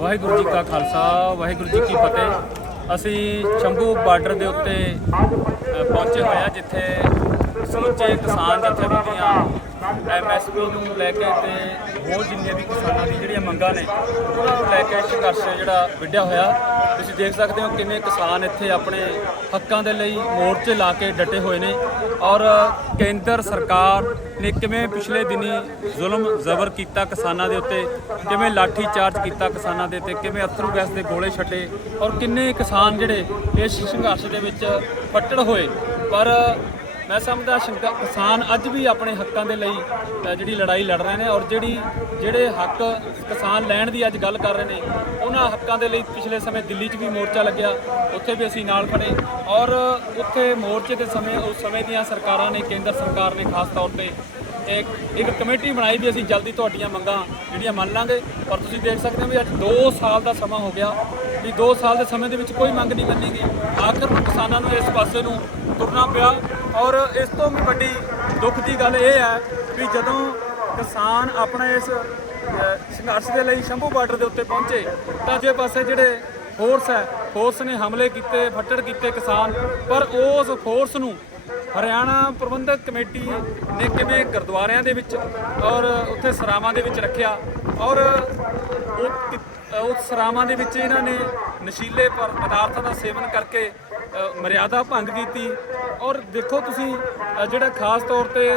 ਵਾਹਿਗੁਰੂ ਜੀ ਕਾ ਖਾਲਸਾ, ਵਾਹਿਗੁਰੂ ਜੀ ਕੀ ਫਤਿਹ। ਅਸੀਂ ਸ਼ੰਭੂ ਬਾਰਡਰ ਦੇ ਉੱਤੇ ਪਹੁੰਚੇ ਹੋਏ ਆ ਜਿੱਥੇ ਸਮੁੱਚੇ ਕਿਸਾਨ ਜਥੇਬੰਦੀਆਂ ਐਮਐਸਪੀ ਨੂੰ ਲੈ ਕੇ ਤੇ ਹੋਰ ਜਿੰਨੀਆਂ ਵੀ ਕਿਸਾਨਾਂ ਦੀ ਜਿਹੜੀਆਂ ਮੰਗਾਂ ਨੇ, ਉਹਨਾਂ ਨੂੰ ਲੈ ਕੇ ਸੰਘਰਸ਼ ਜਿਹੜਾ ਵਿੱਢਿਆ ਹੋਇਆ। ਤੁਸੀਂ ਦੇਖ ਸਕਦੇ ਹੋ ਕਿਵੇਂ ਕਿਸਾਨ ਇੱਥੇ ਆਪਣੇ ਹੱਕਾਂ ਦੇ ਲਈ ਮੋਰਚੇ ਲਾ ਕੇ ਡਟੇ ਹੋਏ ਨੇ ਔਰ ਕੇਂਦਰ ਸਰਕਾਰ ਨੇ ਕਿਵੇਂ ਪਿਛਲੇ ਦਿਨੀ ਜ਼ੁਲਮ ਜ਼ਬਰ ਕੀਤਾ ਕਿਸਾਨਾਂ ਦੇ ਉੱਤੇ, ਕਿਵੇਂ ਲਾਠੀ ਚਾਰਜ ਕੀਤਾ ਕਿਸਾਨਾਂ ਦੇ ਉੱਤੇ ਕਿਵੇਂ ਅਥਰੂ ਗੈਸ ਦੇ ਗੋਲੇ ਛੱਡੇ ਔਰ ਕਿੰਨੇ ਕਿਸਾਨ ਜਿਹੜੇ ਇਸ ਸੰਘਰਸ਼ ਦੇ ਵਿੱਚ ਫੱਟੜ ਹੋਏ। ਪਰ ਮੈਂ ਸਮਝਦਾ ਸ਼ੰਕਾ- ਕਿਸਾਨ ਅੱਜ ਵੀ ਆਪਣੇ ਹੱਕਾਂ ਦੇ ਲਈ ਜਿਹੜੀ ਲੜਾਈ ਲੜ ਰਹੇ ਨੇ ਔਰ ਜਿਹੜੀ, ਜਿਹੜੇ ਹੱਕ ਕਿਸਾਨ ਲੈਣ ਦੀ ਅੱਜ ਗੱਲ ਕਰ ਰਹੇ ਨੇ, ਉਹਨਾਂ ਹੱਕਾਂ ਦੇ ਲਈ ਪਿਛਲੇ ਸਮੇਂ ਦਿੱਲੀ 'ਚ ਵੀ ਮੋਰਚਾ ਲੱਗਿਆ, ਉੱਥੇ ਵੀ ਅਸੀਂ ਨਾਲ ਖੜੇ ਔਰ ਉੱਥੇ ਮੋਰਚੇ ਦੇ ਸਮੇਂ, ਉਸ ਸਮੇਂ ਦੀਆਂ ਸਰਕਾਰਾਂ ਨੇ, ਕੇਂਦਰ ਸਰਕਾਰ ਨੇ ਖਾਸ ਤੌਰ ਤੇ ਇੱਕ ਇੱਕ ਕਮੇਟੀ ਬਣਾਈ ਵੀ ਅਸੀਂ ਜਲਦੀ ਤੁਹਾਡੀਆਂ ਮੰਗਾਂ ਜਿਹੜੀਆਂ ਮੰਨ ਲਾਂਗੇ, ਔਰ ਤੁਸੀਂ ਦੇਖ ਸਕਦੇ ਹੋ ਵੀ ਅੱਜ 2 ਸਾਲ ਦਾ ਸਮਾਂ ਹੋ ਗਿਆ, ਵੀ 2 ਸਾਲ ਦੇ ਸਮੇਂ ਦੇ ਵਿੱਚ ਕੋਈ ਮੰਗ ਨਹੀਂ ਮੰਨੀ ਗਈ ਆਖਰ ਕਿਸਾਨਾਂ ਨੂੰ ਇਸ ਪਾਸੇ ਨੂੰ ਤੁਰਨਾ ਪਿਆ ਔਰ ਇਸ ਤੋਂ ਵੀ ਵੱਡੀ ਦੁੱਖ ਦੀ ਗੱਲ ਇਹ ਹੈ ਵੀ ਜਦੋਂ ਕਿਸਾਨ ਆਪਣੇ ਇਸ ਸੰਘਰਸ਼ ਦੇ ਲਈ ਸ਼ੰਭੂ ਬਾਰਡਰ ਦੇ ਉੱਤੇ ਪਹੁੰਚੇ, ਤਾਂ ਜੇ ਪਾਸੇ ਜਿਹੜੇ ਫੋਰਸ ਹੈ ਫੋਰਸ ਨੇ ਹਮਲੇ ਕੀਤੇ, ਫੱਟੜ ਕੀਤੇ ਕਿਸਾਨ, ਪਰ ਉਸ ਫੋਰਸ ਨੂੰ ਹਰਿਆਣਾ ਪ੍ਰਬੰਧਕ ਕਮੇਟੀ ਨੇ ਕਿਵੇਂ ਗੁਰਦੁਆਰਿਆਂ ਦੇ ਵਿੱਚ ਔਰ ਉੱਥੇ ਸਰਾਵਾਂ ਦੇ ਵਿੱਚ ਰੱਖਿਆ ਔਰ ਉਹ ਉਸ ਸਰਾਵਾਂ ਦੇ ਵਿੱਚ ਇਹਨਾਂ ਨੇ ਨਸ਼ੀਲੇ ਪਰ- ਪਦਾਰਥਾਂ ਦਾ ਸੇਵਨ ਕਰਕੇ ਮਰਿਆਦਾ ਭੰਗ ਕੀਤੀ ਔਰ ਦੇਖੋ ਤੁਸੀਂ ਜਿਹੜਾ ਖਾਸ ਤੌਰ ਤੇ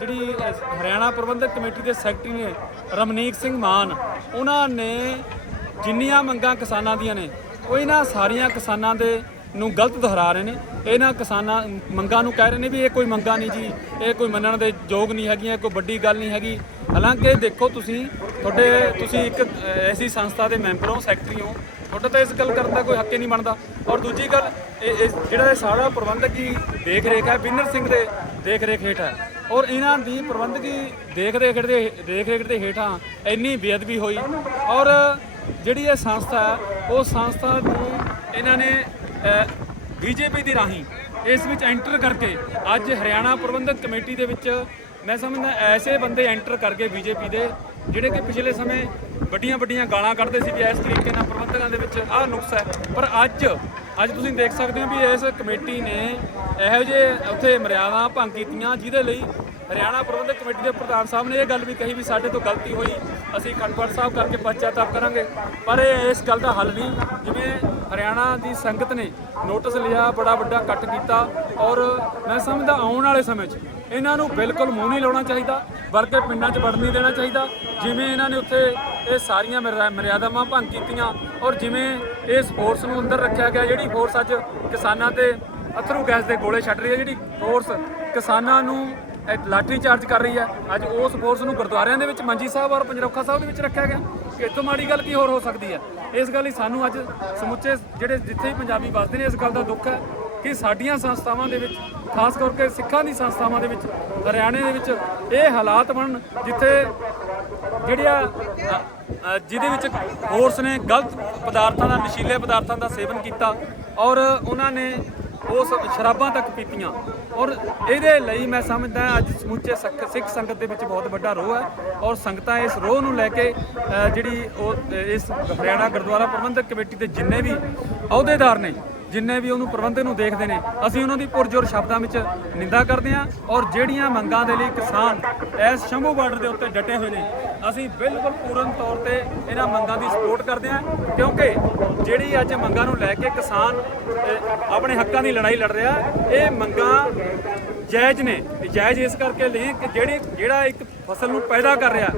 ਜਿਹੜੀ ਹਰਿਆਣਾ ਪ੍ਰਬੰਧਕ ਕਮੇਟੀ ਦੇ ਸੈਕਟਰੀ ਨੇ, ਰਮਨੀਕ ਸਿੰਘ ਮਾਨ, ਉਹਨਾਂ ਨੇ ਜਿੰਨੀਆਂ ਮੰਗਾਂ ਕਿਸਾਨਾਂ ਦੀਆਂ ਨੇ, ਉਹ ਇਹਨਾਂ ਸਾਰੀਆਂ ਕਿਸਾਨਾਂ ਦੇ ਨੂੰ ਗਲਤ ਦੁਹਰਾ ਰਹੇ ਨੇ। ਇਹਨਾਂ ਕਿਸਾਨਾਂ, ਮੰਗਾਂ ਨੂੰ ਕਹਿ ਰਹੇ ਨੇ ਵੀ ਇਹ ਕੋਈ ਮੰਗਾਂ ਨਹੀਂ ਜੀ, ਇਹ ਕੋਈ ਮੰਨਣ ਦੇ ਯੋਗ ਨਹੀਂ ਹੈਗੀਆਂ ਕੋਈ ਵੱਡੀ ਗੱਲ ਨਹੀਂ ਹੈਗੀ। ਹਾਲਾਂਕਿ ਦੇਖੋ ਤੁਸੀਂ, ਤੁਹਾਡੇ, ਤੁਸੀਂ ਇੱਕ ਐਸੀ ਸੰਸਥਾ ਦੇ ਮੈਂਬਰ ਹੋ, ਸੈਕਟਰੀ ਹੋ ਤੁਹਾਡਾ ਤਾਂ ਇਸ ਗੱਲ ਕਰਨ ਦਾ ਕੋਈ ਹੱਕ ਹੀ ਨਹੀਂ ਬਣਦਾ। ਔਰ ਦੂਜੀ ਗੱਲ, ਇਹ ਇਸ ਜਿਹੜਾ ਇਹ ਸਾਰਾ ਪ੍ਰਬੰਧਕੀ ਦੇਖ ਰੇਖ ਹੈ, ਬਿੰਦਰ ਸਿੰਘ ਦੇ ਦੇਖ ਰੇਖ ਹੇਠ ਹੈ। ਔਰ ਇਹਨਾਂ ਦੀ ਪ੍ਰਬੰਧਕੀ ਦੇਖ ਰੇਖ ਦੇ ਦੇਖ ਰੇਖ ਦੇ ਹੇਠਾਂ ਇੰਨੀ ਬੇਅਦਬੀ ਹੋਈ। ਔਰ ਜਿਹੜੀ ਇਹ ਸੰਸਥਾ ਹੈ, ਉਹ ਸੰਸਥਾ ਨੂੰ ਇਹਨਾਂ ਨੇ ਬੀਜੇਪੀ ਦੀ ਰਾਹੀਂ ਇਸ ਵਿੱਚ ਐਂਟਰ ਕਰਕੇ ਅੱਜ ਹਰਿਆਣਾ ਪ੍ਰਬੰਧਕ ਕਮੇਟੀ ਦੇ ਵਿੱਚ ਮੈਂ ਸਮਝਦਾ ਐਸੇ ਬੰਦੇ ਐਂਟਰ ਕਰਕੇ ਬੀਜੇਪੀ ਦੇ, ਜਿਹੜੇ ਕਿ ਪਿਛਲੇ ਸਮੇਂ ਵੱਡੀਆਂ ਵੱਡੀਆਂ ਗਾਲਾਂ ਕੱਢਦੇ ਸੀ ਵੀ ਇਸ ਤਰੀਕੇ ਨਾਲ ਪ੍ਰਬੰਧਕਾਂ ਦੇ ਵਿੱਚ ਆਹ ਨੁਕਸ ਹੈ। ਪਰ ਅੱਜ ਅੱਜ ਤੁਸੀਂ ਦੇਖ ਸਕਦੇ ਹੋ ਵੀ ਇਸ ਕਮੇਟੀ ਨੇ ਇਹੋ ਜਿਹੇ ਉੱਥੇ ਮਰਿਆਦਾ ਭੰਗ ਕੀਤੀਆਂ, ਜਿਹਦੇ ਲਈ ਹਰਿਆਣਾ ਪ੍ਰਬੰਧਕ ਕਮੇਟੀ ਦੇ ਪ੍ਰਧਾਨ ਸਾਹਿਬ ਨੇ ਇਹ ਗੱਲ ਵੀ ਕਹੀ ਵੀ ਸਾਡੇ ਤੋਂ ਗਲਤੀ ਹੋਈ, ਅਸੀਂ ਖੰਡਪੜ ਸਾਹਿਬ ਕਰਕੇ ਪਛਤਾਪ ਕਰਾਂਗੇ। ਪਰ ਇਹ ਇਸ ਗੱਲ ਦਾ ਹੱਲ ਨਹੀਂ, ਜਿਵੇਂ ਹਰਿਆਣਾ ਦੀ ਸੰਗਤ ਨੇ ਨੋਟਿਸ ਲਿਆ, ਬੜਾ ਵੱਡਾ ਕੱਟ ਕੀਤਾ ਔਰ ਮੈਂ ਸਮਝਦਾ ਆਉਣ ਵਾਲੇ ਸਮੇਂ 'ਚ ਇਹਨਾਂ ਨੂੰ ਬਿਲਕੁਲ ਮੂੰਹ ਨਹੀਂ ਲਾਉਣਾ ਚਾਹੀਦਾ ਬਲਕਿ ਪਿੰਡਾਂ 'ਚ ਵੜਨ ਨਹੀਂ ਦੇਣਾ ਚਾਹੀਦਾ। ਜਿਵੇਂ ਇਹਨਾਂ ਨੇ ਉੱਥੇ ਇਹ ਸਾਰੀਆਂ ਮਰਿਆ- ਮਰਿਆਦਾਵਾਂ ਭੰਗ ਕੀਤੀਆਂ ਔਰ ਜਿਵੇਂ ਇਸ ਫੋਰਸ ਨੂੰ ਅੰਦਰ ਰੱਖਿਆ ਗਿਆ, ਜਿਹੜੀ ਫੋਰਸ ਅੱਜ ਕਿਸਾਨਾਂ ਤੇ ਅਥਰੂ ਗੈਸ ਦੇ ਗੋਲੇ ਛੱਡ ਰਹੀ ਹੈ, ਜਿਹੜੀ ਫੋਰਸ ਕਿਸਾਨਾਂ ਨੂੰ ਇਹ ਲਾਠੀ ਚਾਰਜ ਕਰ ਰਹੀ ਹੈ। ਅੱਜ ਉਸ ਫੋਰਸ ਨੂੰ ਗੁਰਦੁਆਰਿਆਂ ਦੇ ਵਿੱਚ ਮੰਜੀ ਸਾਹਿਬ ਔਰ ਪੰਜਰੋਖਾ ਸਾਹਿਬ ਦੇ ਵਿੱਚ ਰੱਖਿਆ ਗਿਆ। ਕਿ ਤੋਂ ਮਾੜੀ ਗੱਲ ਕੀ ਹੋਰ ਹੋ ਸਕਦੀ ਹੈ? ਇਸ ਗੱਲ ਲਈ ਸਾਨੂੰ ਅੱਜ ਸਮੁੱਚੇ ਜਿਹੜੇ ਜਿੱਥੇ ਵੀ ਪੰਜਾਬੀ ਵੱਸਦੇ ਨੇ, ਇਸ ਗੱਲ ਦਾ ਦੁੱਖ ਹੈ। ਕਿ ਸਾਡੀਆਂ ਸੰਸਥਾਵਾਂ ਦੇ ਵਿੱਚ, ਖਾਸ ਕਰਕੇ ਸਿੱਖਾਂ ਦੀ ਸੰਸਥਾਵਾਂ ਦੇ ਵਿੱਚ, ਹਰਿਆਣੇ ਦੇ ਵਿੱਚ ਇਹ ਹਾਲਾਤ ਬਣਨ ਜਿੱਥੇ ਜਿਹੜਿਆ ਜਿਹਦੇ ਵਿੱਚ ਫੋਰਸ ਨੇ ਗਲਤ ਪਦਾਰਥਾਂ ਦਾ, ਨਸ਼ੀਲੇ ਪਦਾਰਥਾਂ ਦਾ ਸੇਵਨ ਕੀਤਾ ਔਰ ਉਹਨਾਂ ਨੇ ਉਸ ਸ਼ਰਾਬਾਂ ਤੱਕ ਪੀਤੀਆਂ। ਔਰ ਇਹਦੇ ਲਈ ਮੈਂ ਸਮਝਦਾ ਅੱਜ ਸਮੁੱਚੇ ਸਿੱਖ ਸੰਗਤ ਦੇ ਵਿੱਚ ਬਹੁਤ ਵੱਡਾ ਰੋਹ ਹੈ ਔਰ ਸੰਗਤਾਂ ਇਸ ਰੋਹ ਨੂੰ ਲੈ ਕੇ ਜਿਹੜੀ ਉਹ, ਇਸ ਹਰਿਆਣਾ ਗੁਰਦੁਆਰਾ ਪ੍ਰਬੰਧਕ ਕਮੇਟੀ ਦੇ ਜਿੰਨੇ ਵੀ ਅਹੁਦੇਦਾਰ ਨੇ ਜਿੰਨੇ ਵੀ ਉਹਨੂੰ ਪ੍ਰਬੰਧਕ ਨੂੰ ਦੇਖਦੇ ਨੇ, ਅਸੀਂ ਉਹਨਾਂ ਦੀ ਪੁਰਜੋਰ ਸ਼ਬਦਾਂ ਵਿੱਚ ਨਿੰਦਾ ਕਰਦੇ ਹਾਂ ਔਰ ਜਿਹੜੀਆਂ ਮੰਗਾਂ ਦੇ ਲਈ ਕਿਸਾਨ ਇਸ ਸ਼ੰਭੂ ਬਾਰਡਰ ਦੇ ਉੱਤੇ ਡਟੇ ਹੋਏ ਨੇ, ਅਸੀਂ ਬਿਲਕੁਲ ਪੂਰਨ ਤੌਰ ਤੇ ਇਹਨਾਂ ਮੰਗਾਂ ਦੀ ਸਪੋਰਟ ਕਰਦੇ ਹਾਂ, ਕਿਉਂਕਿ ਜਿਹੜੀ ਅੱਜ ਮੰਗਾਂ ਨੂੰ ਲੈ ਕੇ ਕਿਸਾਨ ਆਪਣੇ ਹੱਕਾਂ ਦੀ ਲੜਾਈ ਲੜ ਰਿਹਾ, ਇਹ ਮੰਗਾਂ ਜਾਇਜ਼ ਨੇ। ਜਾਇਜ਼ ਇਸ ਕਰਕੇ ਲਈ ਕਿ ਜਿਹੜੀ, ਜਿਹੜਾ ਇੱਕ ਫਸਲ ਨੂੰ ਪੈਦਾ ਕਰ ਰਿਹਾ,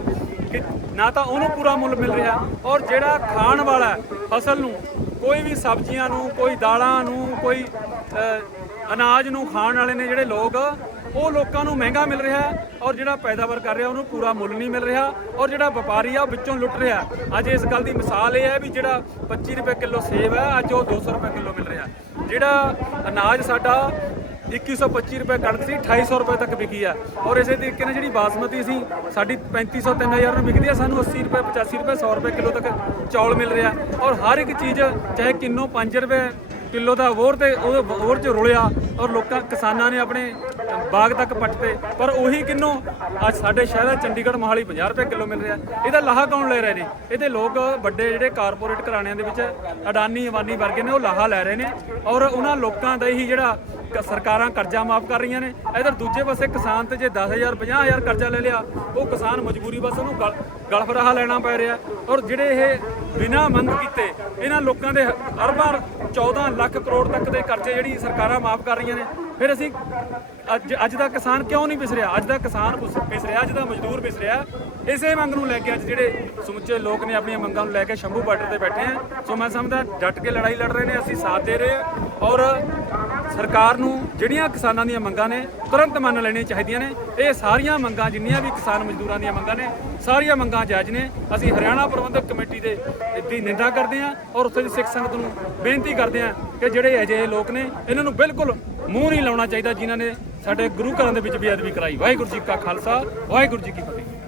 ਕਿ ਨਾ ਤਾਂ ਉਹਨੂੰ ਪੂਰਾ ਮੁੱਲ ਮਿਲ ਰਿਹਾ ਔਰ ਜਿਹੜਾ ਖਾਣ ਵਾਲਾ ਫਸਲ ਨੂੰ, ਕੋਈ ਵੀ ਸਬਜ਼ੀਆਂ ਨੂੰ, ਕੋਈ ਦਾਲਾਂ ਨੂੰ, ਕੋਈ ਅਨਾਜ ਨੂੰ ਖਾਣ ਵਾਲੇ ਨੇ ਜਿਹੜੇ ਲੋਕ, ਉਹ ਲੋਕਾਂ ਨੂੰ ਮਹਿੰਗਾ ਮਿਲ ਰਿਹਾ ਔਰ ਜਿਹੜਾ ਪੈਦਾਵਾਰ ਕਰ ਰਿਹਾ ਉਹਨੂੰ ਪੂਰਾ ਮੁੱਲ ਨਹੀਂ ਮਿਲ ਰਿਹਾ ਔਰ ਜਿਹੜਾ ਵਪਾਰੀ ਆ ਉਹ ਵਿੱਚੋਂ ਲੁੱਟ ਰਿਹਾ ਅੱਜ ਇਸ ਗੱਲ ਦੀ ਮਿਸਾਲ ਇਹ ਹੈ ਵੀ ਜਿਹੜਾ 25 ਰੁਪਏ ਕਿਲੋ ਸੇਬ ਹੈ, ਅੱਜ ਉਹ 200 ਰੁਪਏ ਕਿਲੋ ਮਿਲ ਰਿਹਾ ਜਿਹੜਾ ਅਨਾਜ ਸਾਡਾ 2125 ਰੁਪਏ ਕਣਕ ਸੀ 2800 ਰੁਪਏ ਤੱਕ ਵਿਕੀ ਆ। ਔਰ ਇਸੇ ਤਰੀਕੇ ਨਾਲ ਜਿਹੜੀ ਬਾਸਮਤੀ ਸੀ, ਸਾਡੀ 3500 3000 ਨੂੰ ਵਿਕਦੀ ਆ, ਸਾਨੂੰ 80 ਰੁਪਏ 85 ਰੁਪਏ 100 ਰੁਪਏ ਕਿਲੋ ਤੱਕ ਚੌਲ ਮਿਲ ਰਿਹਾ। ਔਰ ਹਰ ਇੱਕ ਚੀਜ਼, ਚਾਹੇ ਕਿੰਨੋ 5 ਰੁਪਏ ਕਿਲੋ ਦਾ ਹੋਰ ਤੇ ਉਹ ਹੋਰ ਚ ਰੁਲਿਆ, ਔਰ ਲੋਕਾਂ, ਕਿਸਾਨਾਂ ਨੇ ਆਪਣੇ ਬਾਗ ਤੱਕ ਪੱਟਦੇ ਪਰ ਉਹੀ ਕਿੰਨੋਂ, ਅੱਜ ਸਾਡੇ ਸ਼ਹਿਰ ਚੰਡੀਗੜ੍ਹ ਮੋਹਾਲੀ 50 ਰੁਪਏ ਕਿਲੋ ਮਿਲ ਰਿਹਾ। ਇਹਦਾ ਲਾਹਾ ਕੌਣ ਲੈ ਰਹੇ ਨੇ? ਇਹਦੇ ਲੋਕ ਵੱਡੇ ਜਿਹੜੇ ਕਾਰਪੋਰੇਟ ਘਰਾਣਿਆਂ ਦੇ ਵਿੱਚ ਅਡਾਨੀ, ਅਵਾਨੀ ਵਰਗੇ ਨੇ, ਉਹ ਲਾਹਾ ਲੈ ਰਹੇ ਨੇ। ਔਰ ਉਹਨਾਂ ਲੋਕਾਂ ਦਾ ਹੀ ਜਿਹੜਾ ਕ- ਸਰਕਾਰਾਂ ਕਰਜ਼ਾ ਮਾਫ ਕਰ ਰਹੀਆਂ ਨੇ। ਇਧਰ ਦੂਜੇ ਪਾਸੇ ਕਿਸਾਨ ਤੇ ਜੇ 10000 50000 ਕਰਜ਼ਾ ਲੈ ਲਿਆ, ਉਹ ਕਿਸਾਨ ਮਜਬੂਰੀ ਬਸ ਉਹਨੂੰ ਗਲ- ਗਲਫ ਰਾਹ ਲੈਣਾ ਪੈ ਰਿਹਾ। ਔਰ ਜਿਹੜੇ ਇਹ ਬਿਨਾਂ ਮੰਗ ਕੀਤੇ ਇਹਨਾਂ ਲੋਕਾਂ ਦੇ ਅਰਬਾਂ 14 ਲੱਖ ਕਰੋੜ ਤੱਕ ਦੇ ਕਰਜ਼ੇ ਜਿਹੜੀ ਸਰਕਾਰਾਂ ਮਾਫ ਕਰ ਰਹੀਆਂ ਨੇ। ਫਿਰ ਅਸੀਂ ਅੱਜ ਅੱਜ ਦਾ ਕਿਸਾਨ ਕਿਉਂ ਨਹੀਂ ਪਿਸ ਅੱਜ ਦਾ ਕਿਸਾਨ ਪਿਸ ਪਿਸ ਅੱਜ ਦਾ ਮਜ਼ਦੂਰ ਪਿਸ ਇਸੇ ਮੰਗ ਨੂੰ ਲੈ ਕੇ ਅੱਜ ਜਿਹੜੇ ਸਮੁੱਚੇ ਲੋਕ ਨੇ ਆਪਣੀਆਂ ਮੰਗਾਂ ਨੂੰ ਲੈ ਕੇ ਸ਼ੰਭੂ ਬਾਰਡਰ ਤੇ ਬੈਠੇ ਆ। ਸੋ ਮੈਂ ਸਮਝਦਾ ਡਟ ਕੇ ਲੜਾਈ ਲੜ ਰਹੇ ਨੇ, ਅਸੀਂ ਸਾਥ ਦੇ ਰਹੇ ਹਾਂ। ਔਰ ਸਰਕਾਰ ਨੂੰ ਜਿਹੜੀਆਂ ਕਿਸਾਨਾਂ ਦੀਆਂ ਮੰਗਾਂ ਨੇ ਤੁਰੰਤ ਮੰਨ ਲੈਣੀਆਂ ਚਾਹੀਦੀਆਂ ਨੇ। ਇਹ ਸਾਰੀਆਂ ਮੰਗਾਂ, ਜਿੰਨੀਆਂ ਵੀ ਕਿਸਾਨ ਮਜ਼ਦੂਰਾਂ ਦੀਆਂ ਮੰਗਾਂ ਨੇ, ਸਾਰੀਆਂ ਮੰਗਾਂ ਜਾਇਜ਼ ਨੇ। ਅਸੀਂ ਹਰਿਆਣਾ ਪ੍ਰਬੰਧਕ ਕਮੇਟੀ ਦੇ ਦੀ ਨਿੰਦਾ ਕਰਦੇ ਹਾਂ ਔਰ ਉੱਥੇ ਦੀ ਸਿੱਖ ਸੰਗਤ ਨੂੰ ਬੇਨਤੀ ਕਰਦੇ ਹਾਂ ਕਿ ਜਿਹੜੇ ਅਜਿਹੇ ਲੋਕ ਨੇ, ਇਹਨਾਂ ਨੂੰ ਬਿਲਕੁਲ ਮੂੰਹ ਨਹੀਂ ਲਾਉਣਾ ਚਾਹੀਦਾ ਜਿਨ੍ਹਾਂ ਨੇ ਸਾਡੇ ਗੁਰੂ ਘਰਾਂ ਦੇ ਵਿੱਚ ਬੇਅਦਬੀ ਕਰਾਈ। ਵਾਹਿਗੁਰੂ ਜੀ ਕਾ ਖਾਲਸਾ, ਵਾਹਿਗੁਰੂ ਜੀ ਕੀ ਫਤਿਹ।